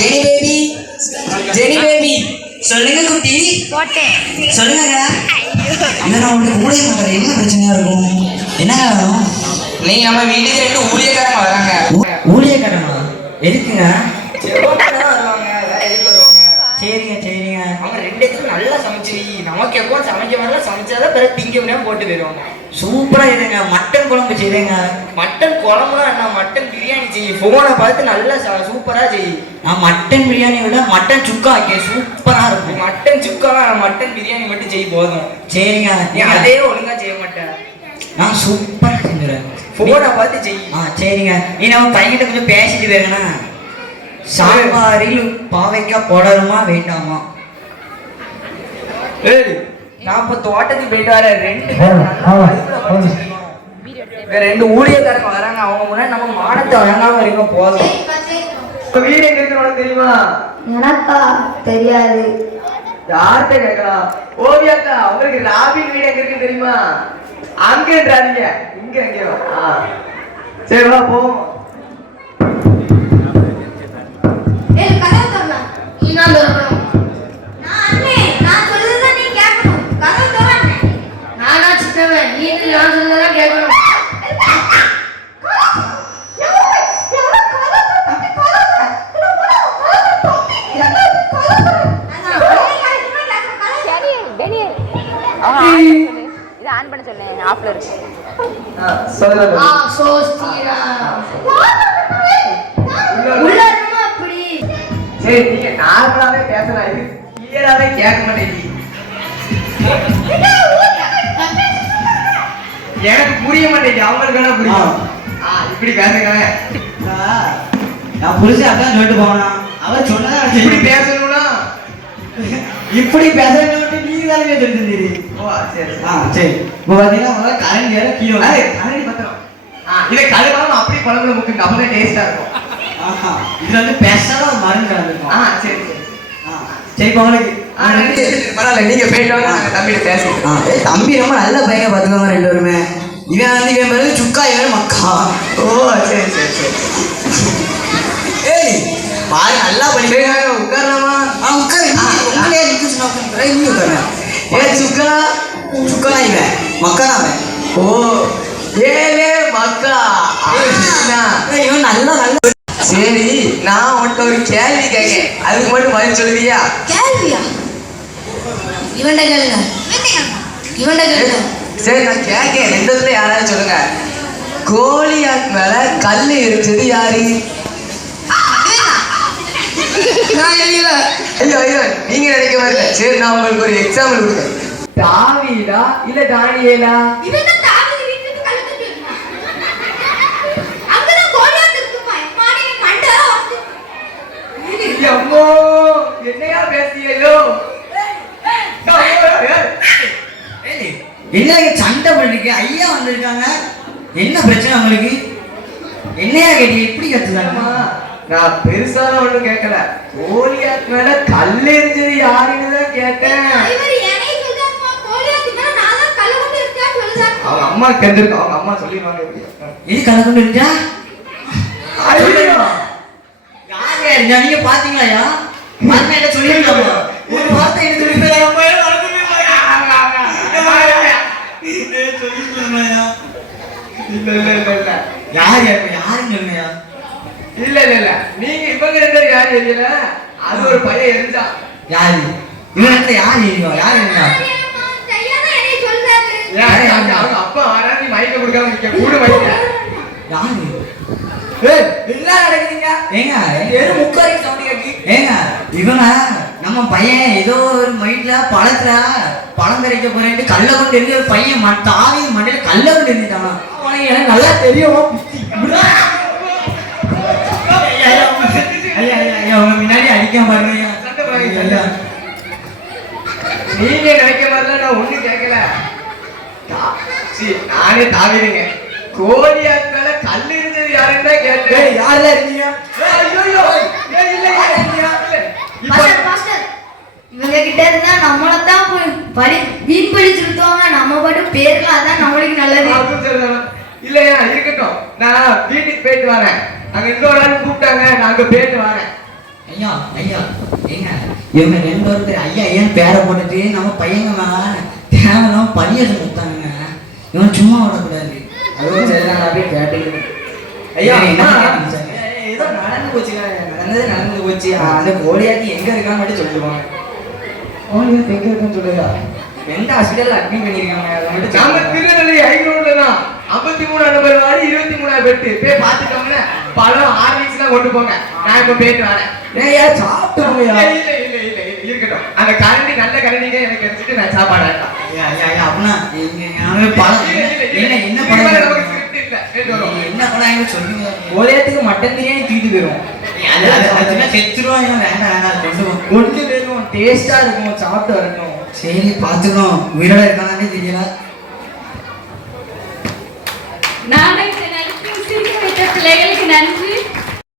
Jenny baby, Jenny baby, சொல்லுங்க குட்டி. சொல்லுங்க. என்ன உங்களுக்கு மூளை மாட்டேன், என்ன பிரச்சனையா இருக்கும்? என்ன வேணும்? நீங்க நம்ம வீட்டுக்கு 2 ஊழியக்காரங்க வராங்க. ஊழியக்காரனா? எதுக்குங்க? சரிங்க சரிங்க. அவங்க 2 பேரும் நல்லா சமைச்சு நமக்கு எப்போ சமைக்க வரல, சமைச்சாதான் பிறகு திங்க முடியாம போட்டு போயிடுவாங்க. சூப்பரா இருங்க. மட்டன் குழம்பு செய்யுங்க. மட்டன் குழம்புனா என்ன, மட்டன் பிரியாணி செய்யும். போனை பார்த்து நல்லா சூப்பரா செய்யும். நான் மட்டன் பிரியாணி விட மட்டன் சுக்கா வைக்க சூப்பரா இருக்கும். மட்டன் சுக்காலாம் மட்டன் பிரியாணி மட்டும் செய்ய போதும். சரிங்க. நீ அதே ஒழுங்கா செய்ய மாட்டேன். நான் சூப்பரா செஞ்சுறேன். போனை பார்த்து செய்யும். சரிங்க. நீ நம்ம பையன்கிட்ட கொஞ்சம் பேசிட்டு போயிருங்கண்ணா. சாம்பாரில் பாவைக்காய் போடணுமா வேண்டாமா? நான் இப்ப தோட்டத்துக்கு போயிட்டு வர 2 ஊழியக்காரங்க வராங்க. அவங்க முன்னாடி நம்ம மானத்தை வழங்காம இருக்க போதும். வீடு எங்க இருக்கு உனக்கு தெரியுமா? எனக்கா தெரியாது. யார்கிட்ட கேட்கலாம்? ஓவியாக்கா, உங்களுக்கு ராபின் வீடு எங்க இருக்கு தெரியுமா? அங்கன்றாதீங்க, இங்க எங்கேயோ. சரி வா போவோம். சரி நீங்க நார்மலாவே பேசலாம், இது கிளியராவே கேட்க மாட்டேங்குது. எனக்கு புரிய மாட்டேங்குது, அவங்களுக்கு வேணா புரியும். இப்படி பேசுங்க. நான் புரிச்சு அதான் சொல்லிட்டு போனேன். அவன் சொன்னதா இப்படி பேசணும்னா இப்படி பேசணும்னு நீங்க தானே தெரிஞ்சிருந்தீங்க. சரி சரி. இப்போ பார்த்தீங்கன்னா முதல்ல கரண்டி வேற கீழே கரண்டி பத்திரம். இதை கழுவாம அப்படி குழம்புல முக்குங்க, அப்பதான் டேஸ்டா இருக்கும். இது வந்து பேசாத ஒரு மருந்து கலந்துருக்கும். சரி சரி சரி உங்களுக்கு பரவாயில்ல, நீங்க போயிட்டு வாங்க, நாங்க தம்பிட்டு பேசுவோம். தம்பி ரொம்ப நல்ல பையன் பார்த்துக்கோங்க 2 பேருமே. இவன் வந்து இவன் பேரு சுக்கா, இவன் மக்கா. சரி சரி சரி. ஏய் பாரு, நல்லா படிக்கிறாங்க. உட்காரலாமா? உட்காரு. உங்களே நிக்க சொன்னா நீ உட்காரு. சுக்கா சுக்கா இவன் மக்கா அவன். ஏலே மக்கா. இவன் நல்லா நல்ல. சரி, நான் உன்கிட்ட ஒரு கேள்வி கேட்கேன், அதுக்கு மட்டும் பதில் சொல்லுவியா? கேள்வியா? இவன்ட கேளுங்க. இவன்ட கேளுங்க. சரி நான் கேட்கேன், 2 யாராவது சொல்லுங்க. கோலியாத் மேல கல்லு இருந்தது யாரு? ஐயோ ஐயோ, நீங்க நினைக்க வரல. சரி நான் உங்களுக்கு ஒரு எக்ஸாம்பிள் கொடுத்தேன். தாவீதா இல்ல தானியேலா? அம்மோ, என்னையா பேசியோ? என்ன சண்டை பண்ணிருக்க? ஐயா வந்திருக்காங்க. என்ன பிரச்சனை உங்களுக்கு? என்னையா கேட்டீங்க? எப்படி கத்துக்காங்க? நான் பெருசான ஒண்ணும் கேட்கல. கோலியாத் மேல கல் எறிஞ்சது யாருன்னு தான் கேட்டேன். அவங்க அம்மா தெரிஞ்சிருக்கு, அவங்க அம்மா சொல்லிடுவாங்க. இது கல்ல கொண்டு இருக்கா? நீங்க பாத்தீங்களா? சொல்லிருக்காங்க. ஒரு வார்த்தை எடுத்து யாரு யாருன்னு சொல்லுங்கயா. இல்ல இல்ல இல்ல, நீங்க இவங்க 2 பேரும் யாரு தெரியல. அது ஒரு பையன் எரிஞ்சான். யாரு இவன்? யாரு எரியும்? யாரு இருந்தா? அவங்க அப்பா ஆனா நீ மைக்க கொடுக்காம கூட மைக்க யாரு? என்ன நடக்குதுங்க? ஏங்க வெறும் முக்காரி சவுண்ட் கேட்கு. ஏங்க இவனா நம்ம பையன் ஏதோ ஒரு மைண்ட்ல பழத்துல பழம் பறிக்க போறேன்ட்டு கல்ல கொண்டு இருந்து ஒரு பையன் தாவி மண்டையில கல்ல கொண்டு இருந்துட்டானா? அவனுக்கு எனக்கு நல்லா தெரியும். முன்னாடி அடிக்க பாருங்க. நீங்க நினைக்க மாதிரில நான் ஒண்ணு கேட்கல. நானே தாவிடுங்க. கோலியாத் மேல கல் இருந்தது யாருன்னு தான் கேட்டேன். யாருல இருக்கீங்க? இவங்க கிட்ட இருந்தா நம்மளதான் வீண் பழி சுருத்துவாங்க. நம்ம பாட்டு பேர்ல அதான் நம்மளுக்கு நல்லது. இல்லையா இருக்கட்டும், நான் வீட்டுக்கு போயிட்டு வரேன். அங்க இன்னொரு ஆள் கூப்பிட்டாங்க, நான் அங்க போயிட்டு வரேன். ஐயா ஐயா ஏங்க இவங்க 2 பேர் ஐயா ஐயான்னு பேரை போட்டுட்டு நம்ம பையங்க தேவலாம் பழிய சுமத்தாங்க. இவன் சும்மா விடக்கூடாது. அதுவும் சரிதான், நான் போய் கேட்டுக்கிறேன். ஐயா என்ன அம்மா, கேட்டீங்க சார்? ஏதோ நடந்து போச்சு. அந்த கோழியாத்தி எங்க இருக்கான்னு மட்டும் சொல்லுவாங்க. கோழியாத்தி எங்க இருக்குன்னு சொல்லுங்க. எந்த ஹாஸ்பிட்டல்ல அட்மிட் பண்ணிருக்காங்க அதை மட்டும் நம்ம திருநெல்வேலி ஹைரோட்ல தான் 53 நம்பர் வாடி 23 பெட்டு போய் பாத்துட்டோம்னா பழம் ஹார்லிக்ஸ்லாம் கொண்டு போங்க. நான் இப்ப போயிட்டு வரேன். ஏய்யா சாப்பிட்டுருங்கய்யா. இல்ல இருக்கட்டும். அந்த கரண்டி நல்ல கரண்டிங்க எனக்கு எடுத்துட்டு நான் சாப்பாடு ஆட்டேன். ஐயா ஐயா ஐயா அப்படின்னா இங்க பழம் என்ன பழம் நமக்கு ஸ்கிரிப்ட் இல்ல. என்ன பழம் சொல்லுங்க. கோழியாத்துக்கு மட்டன் பிரியாணி தூக்கிட்டு போயிடும். செத்துருவாங்க. வேண்டாம் வேண்டாம் கொண்டு போயிடும். டேஸ்டா இருக்கும், சாப்பிட்டு வரணும். சரி பார்த்துக்கணும். உயிரோட இருக்கானே தெரியல. நாடகத்தை நடத்தி சிரிக்க வைத்த பிள்ளைகளுக்கு நன்றி.